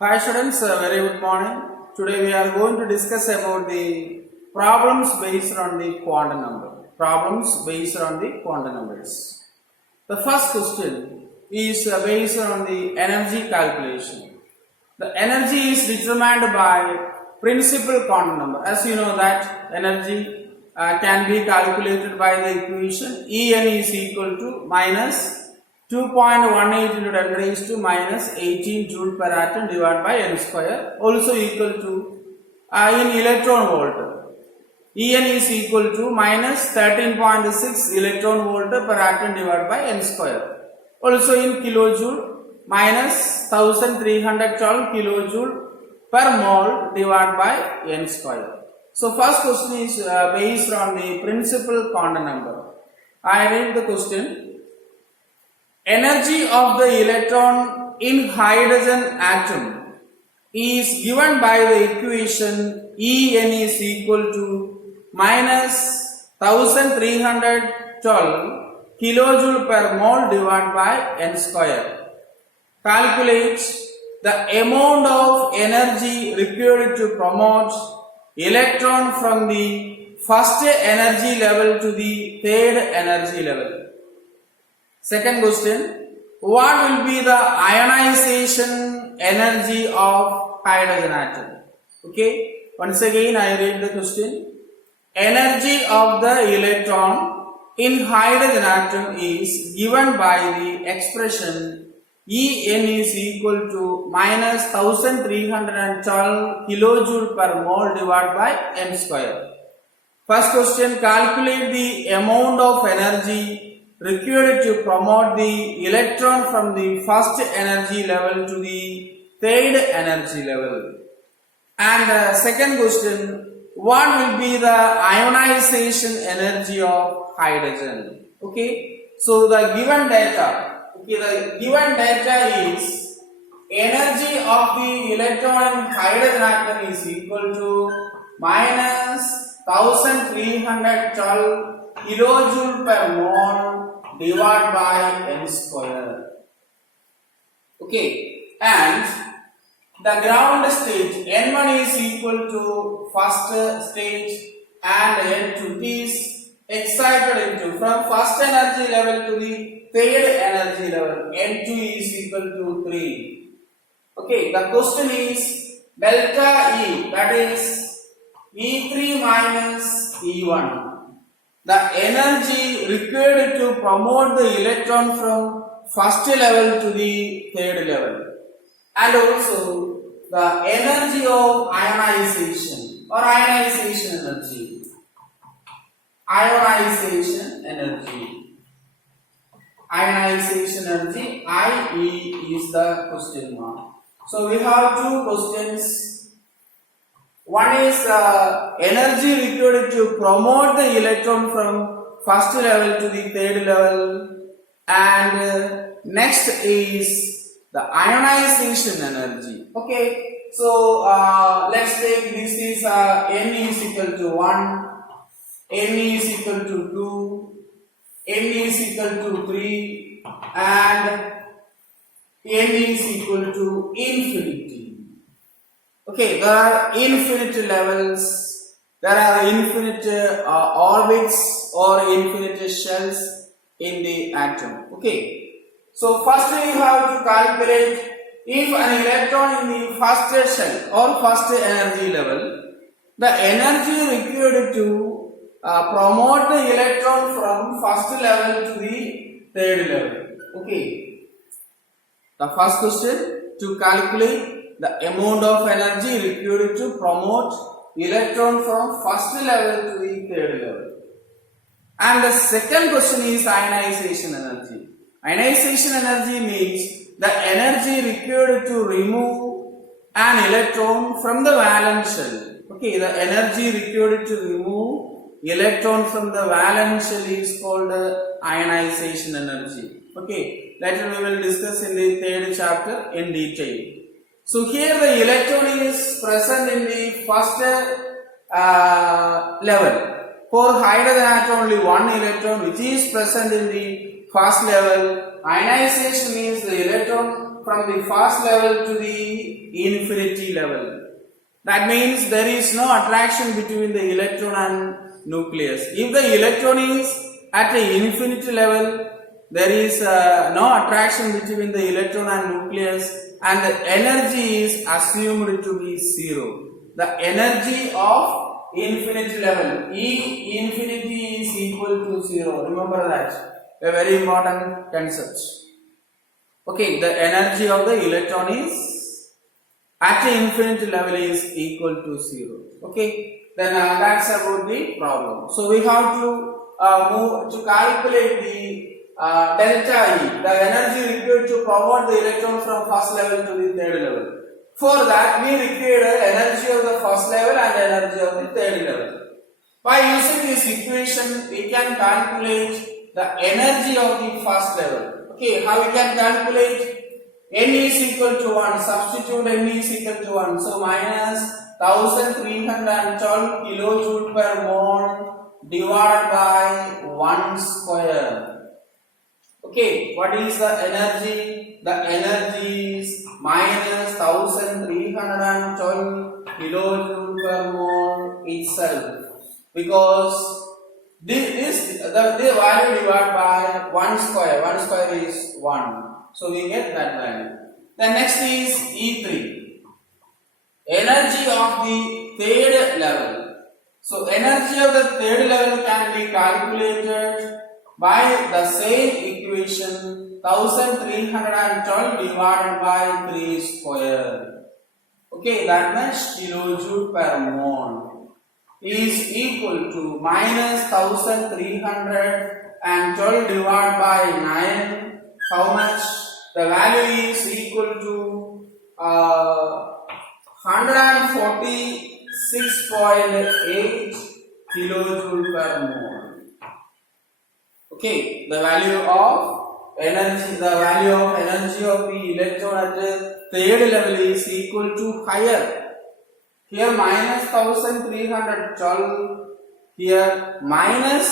Hi students, very good morning. Today we are going to discuss about the problems based on the quantum number. Problems based on the quantum numbers. The first question is based on the energy calculation. The energy is determined by principal quantum number. As you know that energy can be calculated by the equation En is equal to minus 2.18 into 10 raised to minus 18 joule per atom divided by n square, also equal to in electron volt. En is equal to minus 13.6 electron volt per atom divided by n square, also in kilojoule minus 1312 kilojoule per mole divided by n square. So first question is based on the principal quantum number. I read the question. Energy of the electron in hydrogen atom is given by the equation En is equal to minus 1312 kilojoule per mole divided by n square. Calculate the amount of energy required to promote electron from the first energy level to the third energy level. Second question, what will be the ionization energy of hydrogen atom? Okay, once again I read the question. Energy of the electron in hydrogen atom is given by the expression En is equal to minus 1312 kilojoule per mole divided by n square. First question, calculate the amount of energy required to promote the electron from the first energy level to the third energy level. And second question, what will be the ionization energy of hydrogen? Okay, so the given data is energy of the electron in hydrogen atom is equal to minus 1312 kilojoule per mole divided by n square. Okay, and the ground state N1 is equal to first stage and N2 is excited into from first energy level to the third energy level. N2 is equal to 3. Okay, the question is delta E, that is E3 minus E1. The energy required to promote the electron from first level to the third level, and also the energy of ionization or ionization energy. Ionization energy. Ionization energy, IE is the question mark. So we have two questions. One is energy required to promote the electron from first level to the third level, and next is the ionization energy. Okay, so let's take this is N is equal to 1, N is equal to 2, N is equal to 3, and N is equal to infinity. Okay, there are infinite levels, there are infinite orbits or infinite shells in the atom. Okay, so first we have to calculate if an electron in the first shell or first energy level, the energy required to promote the electron from first level to the third level. Okay, the first question, to calculate the amount of energy required to promote electron from first level to the third level. And the second question is ionization energy. Ionization energy means the energy required to remove an electron from the valence shell. Okay, the energy required to remove electron from the valence shell is called ionization energy. Okay, later we will discuss in the third chapter in detail. So here the electron is present in the first level. For hydrogen atom only one electron which is present in the first level. Ionization means the electron from the first level to the infinity level. That means there is no attraction between the electron and nucleus. If the electron is at the infinity level, there is no attraction between the electron and nucleus, and the energy is assumed to be zero. The energy of infinity level, E infinity is equal to zero. Remember that, a very important concept. Okay, the energy of the electron is at the infinity level is equal to zero. Okay, then that's about the problem. So we have to move to calculate the delta E, the energy required to promote the electron from first level to the third level. For that, we require the energy of the first level and energy of the third level. By using this equation, we can calculate the energy of the first level. Okay, how we can calculate? N is equal to 1. Substitute N is equal to 1. So minus 1312 kilojoule per mole divided by 1 square. Okay, what is the energy? The energy is minus 1312 kilojoule per mole itself, because the value divided by 1 square. 1 square is 1. So we get that value. The next is E3, energy of the third level. So energy of the third level can be calculated by the same equation, 1312 divided by 3 square. Okay, that means kilojoule per mole is equal to minus 1312 divided by 9. How much? The value is equal to 146.8 kilojoule per mole. Okay, the value of energy of the electron at the third level is equal to higher. Here minus 1312, here minus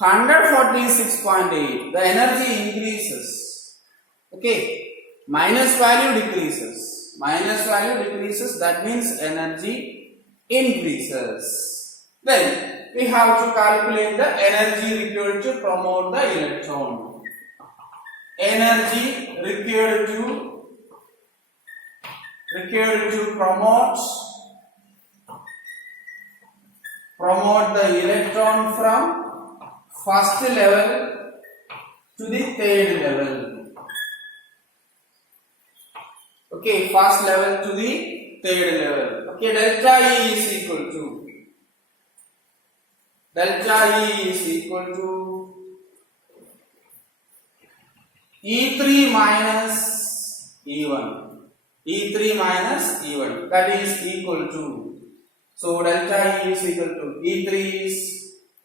146.8. The energy increases. Okay, minus value decreases. That means energy increases. Then we have to calculate the energy required to promote the electron. Energy required to promote the electron from first level to the third level. Okay, first level to the third level. Okay, delta E is equal to E3 minus E1. That is equal to, so delta E is equal to E3 is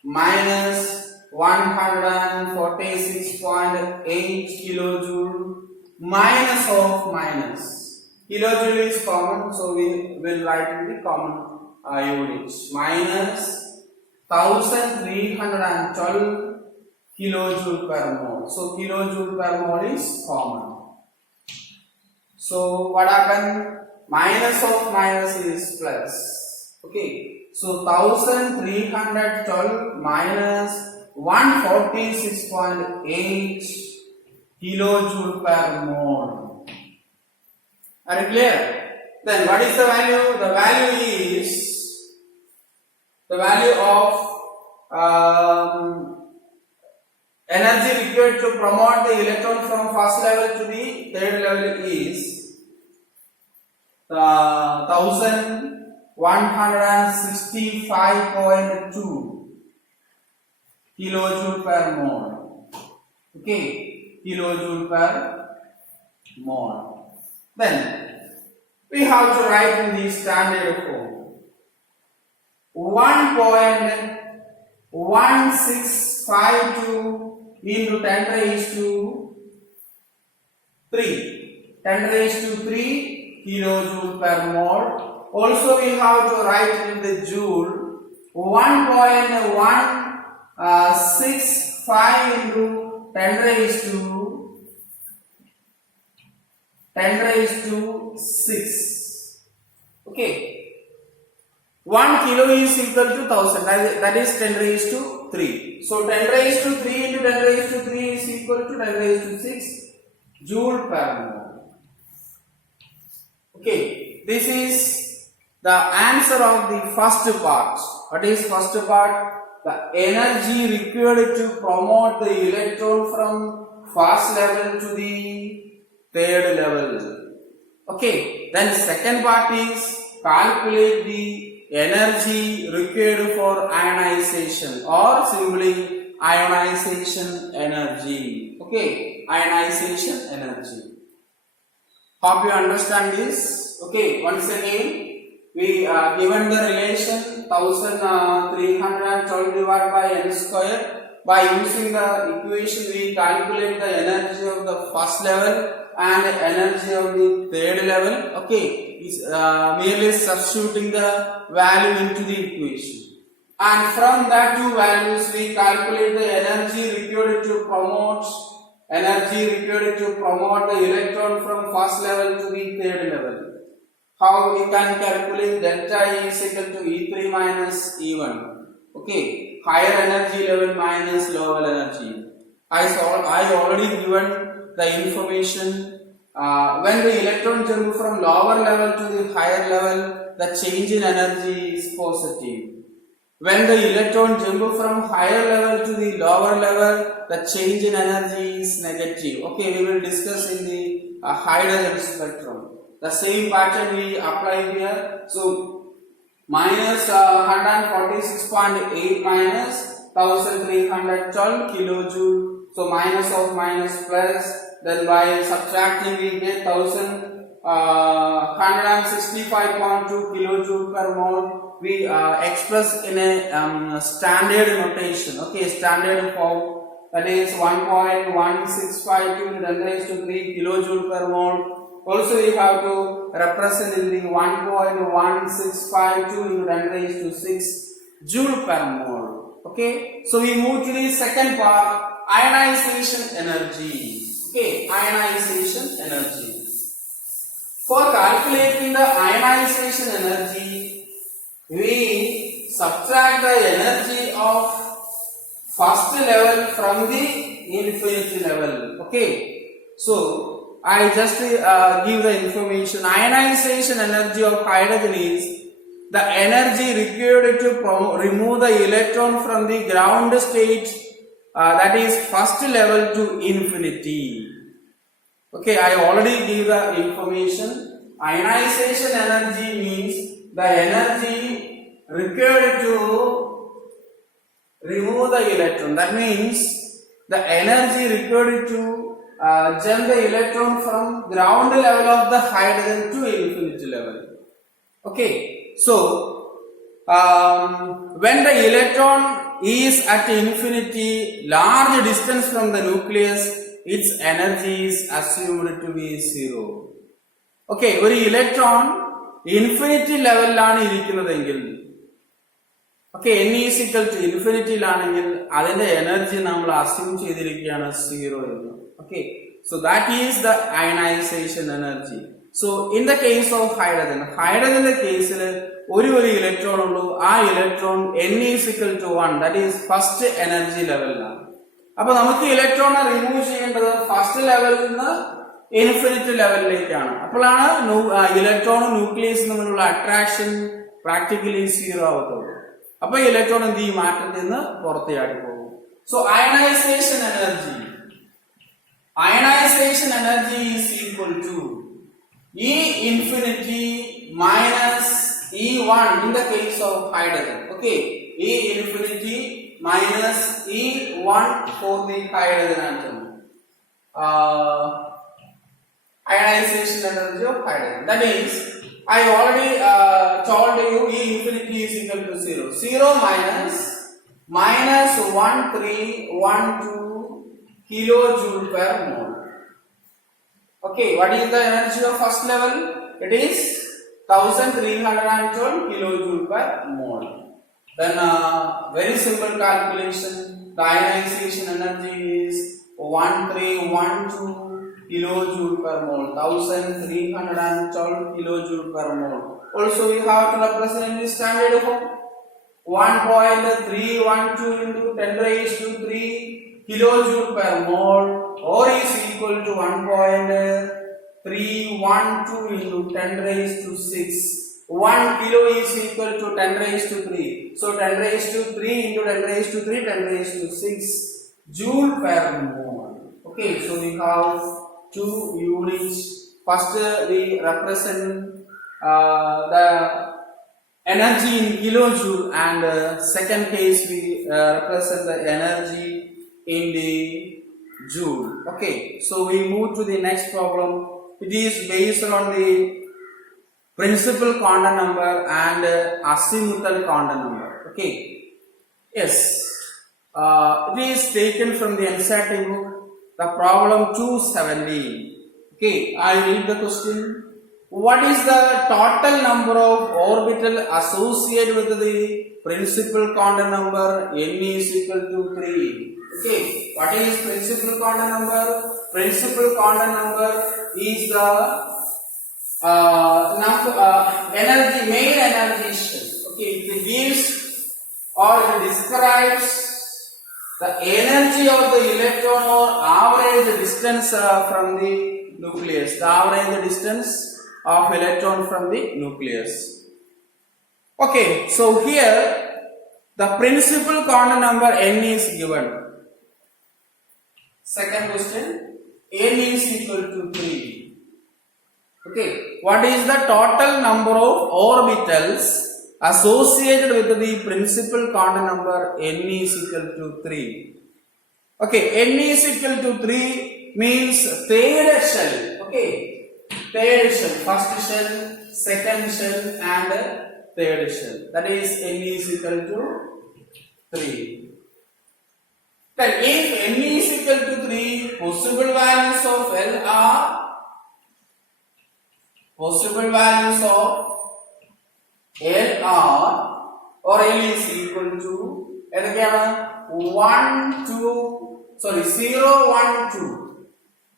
minus 146.8 kilojoule minus of minus. Kilojoule is common, so we will write in the common units. Minus 1312 kilojoule per mole. So kilojoule per mole is common. So what happened? Minus of minus is plus. Okay. So 1312 minus 146.8 kilojoule per mole. Are you clear? Then what is the value? The value is the value of energy required to promote the electron from first level to the third level is 1165.2 kilojoule per mole. Okay, kilojoule per mole. Then we have to write in the standard form. 1.1652 into 10 raised to 3. 10 raised to 3 kilojoule per mole. Also we have to write in the joule. 1.165 into 10 raised to 10 raised to 6. Okay. 1 kilo is equal to 1000. That is 10 raised to 3. So 10 raised to 3 into 10 raised to 3 is equal to 10 raised to 6 joule per mole. Okay. This is the answer of the first part. What is first part? The energy required to promote the electron from first level to the third level. Okay. Then second part is calculate the energy required for ionization or simply ionization energy. Okay. Ionization energy. Hope you understand this. Okay. Once again, we given the relation 1312 divided by n square. By using the equation, we calculate the energy of the first level and the energy of the third level. Okay, is merely substituting the value into the equation, and from that two values we calculate the energy required to promote the electron from first level to the third level. How we can calculate delta E is equal to E3 minus E1. Okay, higher energy level minus lower energy. I already given the information. When the electron jump from lower level to the higher level, the change in energy is positive. When the electron jump from higher level to the lower level, the change in energy is negative. Okay, we will discuss in the hydrogen spectrum. The same pattern we apply here. So minus 146.8 minus 1312 kilojoule. So minus of minus plus. Then by subtracting we get 165.2 kilojoule per mole. We express in a standard notation. Okay, standard form. That is 1.1652 into 10 raised to 3 kilojoule per mole. Also, we have to represent in the 1.1652 into 10 raised to 6 joule per mole. Okay, so we move to the second part, ionization energy. Okay, ionization energy. For calculating the ionization energy, we subtract the energy of first level from the infinity level. Okay, so I just give the information. Ionization energy of hydrogen is the energy required to remove the electron from the ground state, that is first level to infinity. Okay, I already give the information. Ionization energy means the energy required to remove the electron. That means the energy required to jump the electron from ground level of the hydrogen to infinity level. Okay, so when the electron is at infinity, large distance from the nucleus, its energy is assumed to be 0. Okay, one electron infinity level ലാണ് ഇരിക്കുന്നതെങ്കിൽ, okay, n is equal to infinity ലാണെങ്കിൽ അതിന്റെ energy നമ്മൾ assume ചെയ്തിരിക്കുകയാണ് 0 എന്ന്. Okay, so that is the ionization energy. So in the case of hydrogen the case ഒരു electron ഉള്ളൂ. ആ electron n is equal to 1, that is first energy ലെവലിലാണ്. അപ്പൊ നമുക്ക് ഇലക്ട്രോണെ റിമൂവ് ചെയ്യേണ്ടത് ഫസ്റ്റ് ലെവലിൽ നിന്ന് ഇൻഫിനിറ്റി ലെവലിലേക്കാണ്. അപ്പോഴാണ് ഇലക്ട്രോണും ന്യൂക്ലിയസും തമ്മിലുള്ള അട്രാക്ഷൻ പ്രാക്ടിക്കലി 0 ആവത്തുള്ളൂ. അപ്പൊ ഇലക്ട്രോൺ എന്ത് ചെയ്യും? മാറ്റത്തിൽ നിന്ന് പുറത്തേക്ക് പോകും. So ionization energy is equal to E infinity minus E1 in the case of hydrogen. Okay, E infinity minus E1 for the hydrogen atom. Ionization energy of hydrogen. That means I already told you E infinity is equal to 0. 0 minus 1312 kilojoule per mole. Okay, what is the energy of first level? It is 1312 kilojoule per mole. Then very simple calculation. The ionization energy is 1312 kilojoule per mole. 1312 kilojoule per mole. Also we have to represent in the standard form. 1.312 into 10 raised to 3 kilojoule per mole, or is equal to 1.312 into 10 raised to 6. 1 kilo is equal to 10 raised to 3. So 10 raised to 3 into 10 raised to 3, 10 raised to 6 joule per mole. Okay, so we have two units. First we represent the energy in kilojoule, and second case we represent the energy in the joule. Okay, so we move to the next problem. It is based on the principal quantum number and azimuthal quantum number. Okay, yes, it is taken from the NCERT book, the problem 270. Okay, I read the question. What is the total number of orbital associated with the principal quantum number n is equal to 3? Okay, what is principal quantum number? Principal quantum number is the energy, main energy shell. Okay, it gives or it describes the energy of the electron or average distance from the nucleus. The average distance of electron from the nucleus. Okay, so here the principal quantum number n is given. Second question, n is equal to 3. Okay, what is the total number of orbitals associated with the principal quantum number n is equal to 3? Okay, n is equal to 3 means third shell. Okay, third shell, first shell, second shell and third shell. That is n is equal to 3. Then if n is equal to 3, possible values of L are or L is equal to 0, 1, 2.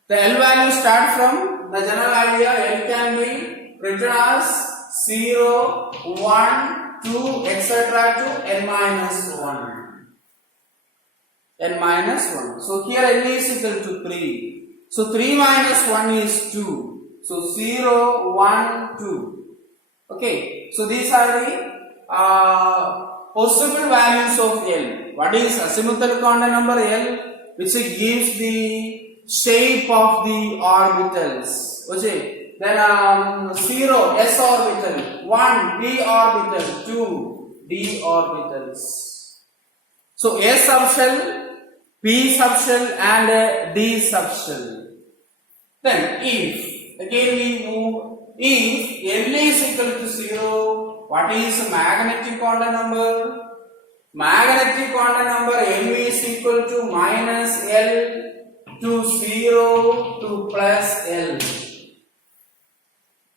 The L value start from the general idea. L can be written as 0, 1, 2, etc. to n minus 1. So here n is equal to 3. So 3 minus 1 is 2. So 0, 1, 2. Okay. So these are the possible values of L. What is azimuthal quantum number L? Which gives the shape of the orbitals. Okay. Then 0, s orbital, 1, p orbital, 2, d orbitals. So s subshell, p subshell and d subshell. Then if again we move, if L is equal to 0, what is magnetic quantum number? Magnetic quantum number m is equal to minus L to 0 to plus L.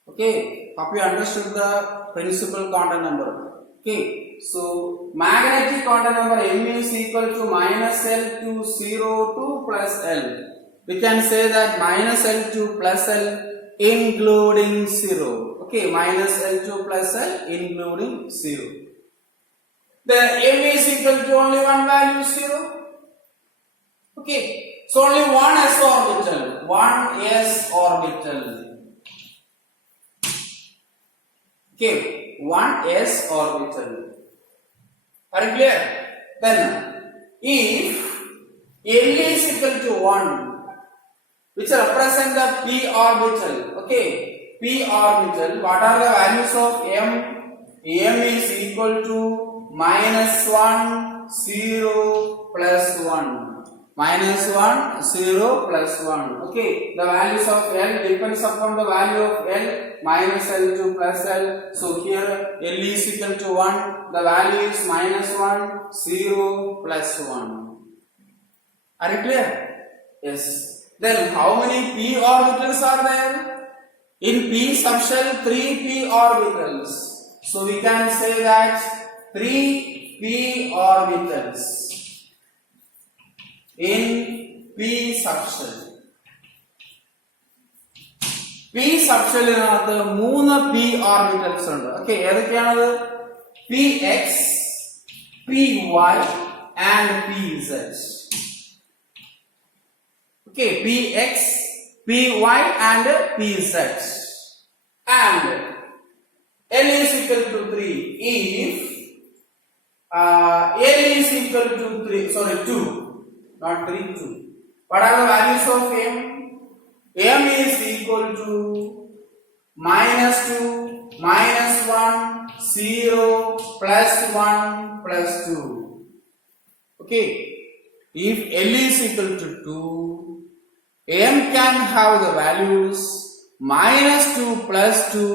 Okay, hope you understood the principal quantum number. Okay, so magnetic quantum number m is equal to minus L to 0 to plus L. We can say that minus L to plus L including 0. Okay, minus L to plus L including 0. Then m is equal to only one value, 0. Okay, so only one s orbital. Okay, one s orbital. Are you clear? Then if L is equal to 1, which represent the p orbital. Okay, p orbital. What are the values of m? M is equal to minus 1, 0, plus 1. Minus 1, 0, plus 1. Okay, the values of L depends upon the value of L, minus L to plus L. So here L is equal to 1, the value is minus 1, 0, plus 1. Are you clear? Yes. Then how many p orbitals are there? In p subshell 3 p orbitals. So we can say that 3 p orbitals in p subshell. P സബ്ഷെല്ലിനകത്ത് 3 P orbitals ഉണ്ട്. Okay, ഏതൊക്കെയാണത്? P X, P Y and P Z. Okay, P X, P Y and P Z. And L is equal to 3 if L is equal to 2, not 3, 2. What are the values of M? M is equal to -2, -1, 0, +1, +2. Okay, if L is equal to 2, M can have the values -2 +2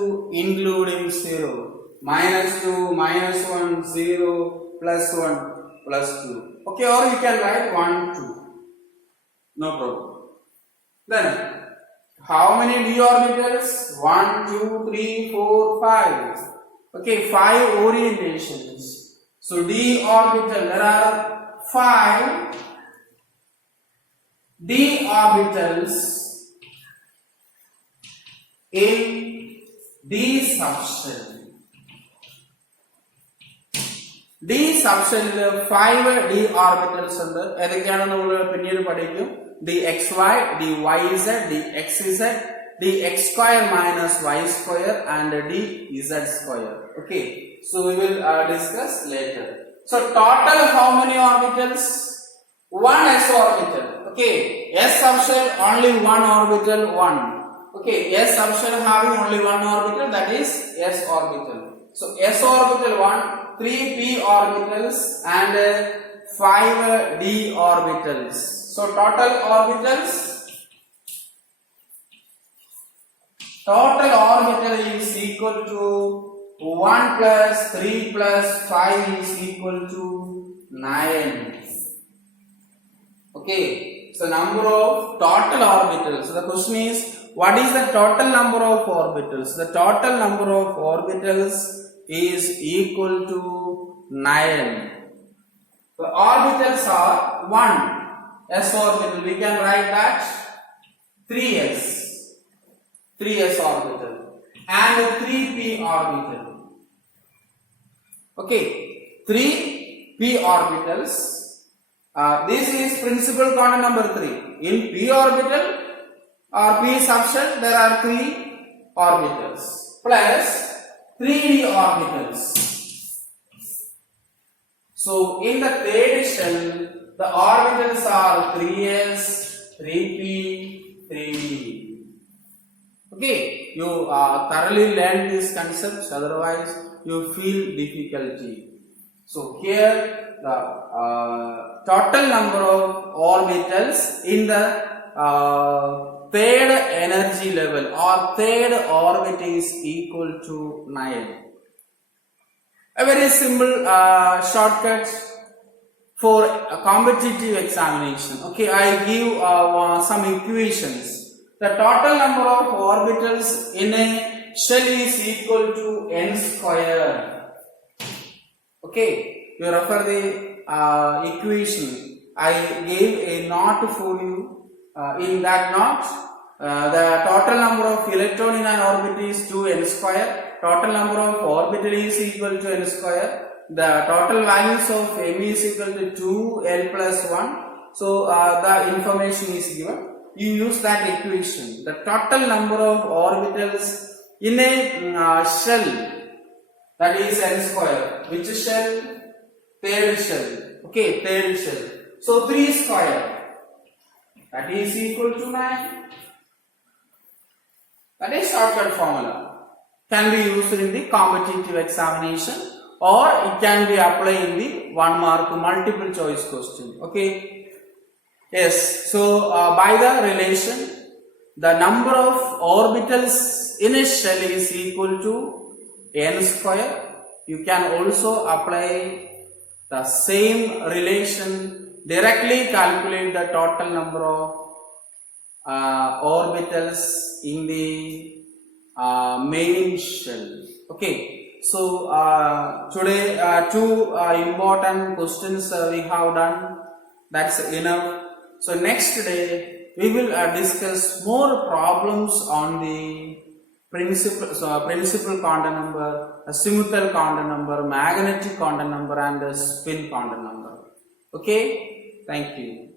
including 0. -2, -1, 0, +1, +2. Okay, or you can write 1, 2. No problem. Then, how many d orbitals? 1, 2, 3, 4, 5. Okay, 5 orientations. So, d orbital, there are 5 d orbitals in d subshell. d subshell 5 d orbitals ഉണ്ട്. ഏതൊക്കെയാണെന്ന് നമ്മൾ പിന്നീട് പഠിക്കും. dxy, dyz, dxz, dx square minus y square and dz square. Okay, so we will discuss later. So total how many orbitals? 1 s orbital. Okay, s subshell only one orbital, 1. Okay, s subshell having only one orbital, that is s orbital. So s orbital 1, 3 p orbitals and 5 d orbitals. So total orbitals, total orbital is equal to 1 plus 3 plus 5 is equal to 9. Okay, so number of total orbitals. So the question is, what is the total number of orbitals? The total number of orbitals is equal to 9. The orbitals are 1 s orbital. We can write that 3s orbital and 3p orbital. Okay, 3p orbitals. This is principal quantum number 3. In p orbital or p subshell there are 3 orbitals plus 3d orbitals. So in the third shell the orbitals are 3s, 3p, 3d. Okay, you thoroughly learn these concepts, otherwise you feel difficulty. So here the total number of orbitals in the third energy level or third orbit is equal to 9. A very simple shortcut for a competitive examination. Okay, I give some equations. The total number of orbitals in a shell is equal to n square. Okay, you refer the equation. I gave a knot for you. In that knot, the total number of electron in an orbit is 2n square. Total number of orbital is equal to n square. The total values of m is equal to 2l plus 1. So the information is given. You use that equation. The total number of orbitals in a shell, that is n square. Which shell? Third shell. Okay, third shell. So 3 square, that is equal to 9. That is shortcut formula. Can be used in the competitive examination or it can be applied in the 1 mark multiple choice question. Okay. Yes. So by the relation, the number of orbitals in a shell is equal to n square. You can also apply the same relation, directly calculate the total number of orbitals in the main shell. Okay, so today 2 important questions we have done. That's enough. So next day we will discuss more problems on the principal quantum number, azimuthal quantum number, magnetic quantum number and the spin quantum number. Okay, thank you.